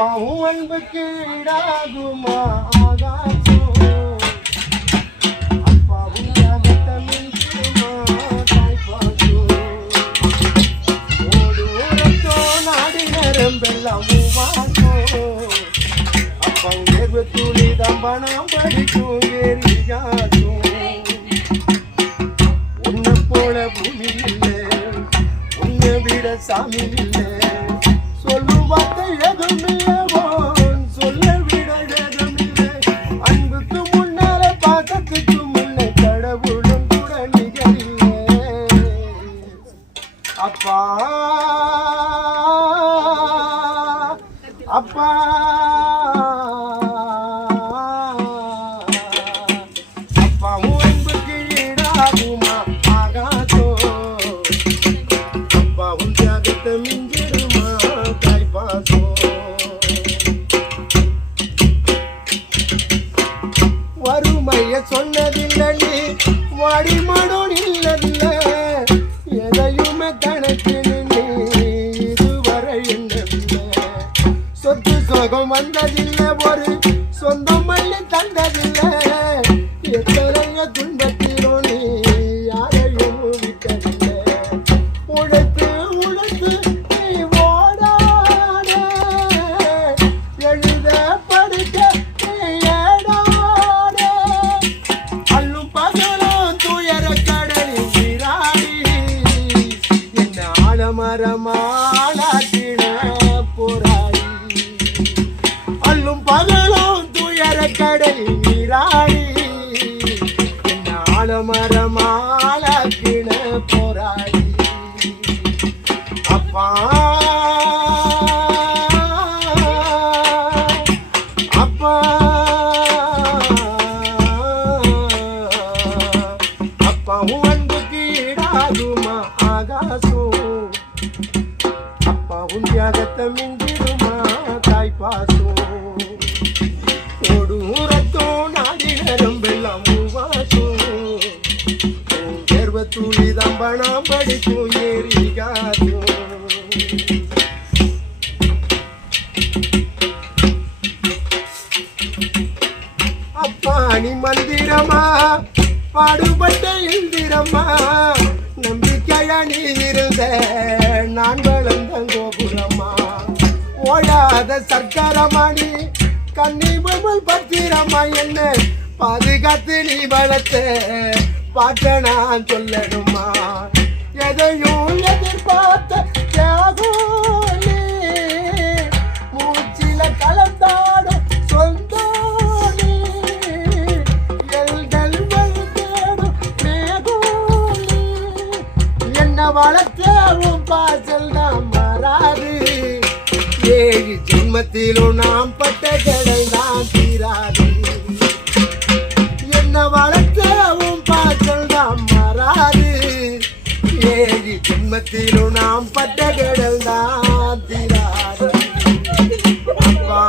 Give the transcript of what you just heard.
அப்பாவும் அன்புக்கு ஈடாகுமா ஆகாசம் அப்பாவும் தியாகத்தை மிஞ்சுமா தாய்ப்பாசம் ஓடு ஊரத்தோ நாடி நேரம் வெள்ளமும் வாசம் அப்பம் தேர்வு துளி தம்பனம் படிக்கும் எரியாசும் உன்னை போல பூமி இல்லை உன்னை விட சாமி இல்லை சொல்லும் வார்த்தை எதுவும் இல்லவோ சொல்ல விட எதுவும் இல்லை அன்புக்கு முன்னாலே பாசத்துக்கு முன்னே கடவுளும் கூட நிகழில்லை அப்பா அப்பா அப்பாவும் அன்புக்கு ஈடாகுமா ஆகாசம் அப்பாவும் தியாகத்தை மிஞ்சிடுமா தாய்ப்பாசம் வறுமைய சொன்னதில்லை நீ வாடி மாடோன் இல்லதில்லை எதையுமே தனக்கு நீ இதுவரை என்னவில்லை சொத்து சோகம் வந்ததில்லை ஒரு சொந்தம் மல்லி தந்ததில்லை எத்தனைய துன்பத்திலோ நீ யாரையும் விட்டதில்லை உழைத்து உழைத்து நீ ஓடாட எழுத படிக்க நீ ஏடாட அல்லும் பகலும் துயர கடலில் விராடி என்ன ஆலமரமாளாக்கின போராடி அல்லும் பகலும் துயர கடலில் விராடி என்ன ஆலமரமாளாக்கின போராடி அப்பா அப்பா அப்பாவும் அன்புக்கு ஈடாகுமா ஆகாசம் அப்பாவும் தியாகத்தை மிஞ்சிடுமா தாய்ப்பாசம் ஓடும் ஊரத்தோ நாடி நேரம் வெள்ளமும் வாசம் தேர்வ துளி தம்பனம் படிக்கும் ஏரிகாசும் அப்பா நீ மந்திரமா பாடுபட்ட இந்திரம்மா நம்பிக்கையா நீ இருந்த நான் வளர்ந்த கோபுரமா ஓடாத சர்க்கரமணி கண்ணி பொம்மல் பத்திரமா என்ன பாதுகாத்து நீ வளர்த்த பாட்ட நான் சொல்லணுமா எதையும் எதிர்பார்த்த தியாகம் நீ மூச்சில கலந்தாடும் சொந்தம் நீ எல்கள் தேடும் மேகம் நீ என்ன வளர்த்தவும் பாசல் நாம் மாறாது ஏழு ஜென்மத்திலும் நாம் பட்ட கடல் தான் தீராது என்ன வளர்த்தவும் பாசல் தான் மாறாது ஏழு ஜென்மத்திலும் நாம் பட்ட கடல் தான் தீராது அப்பா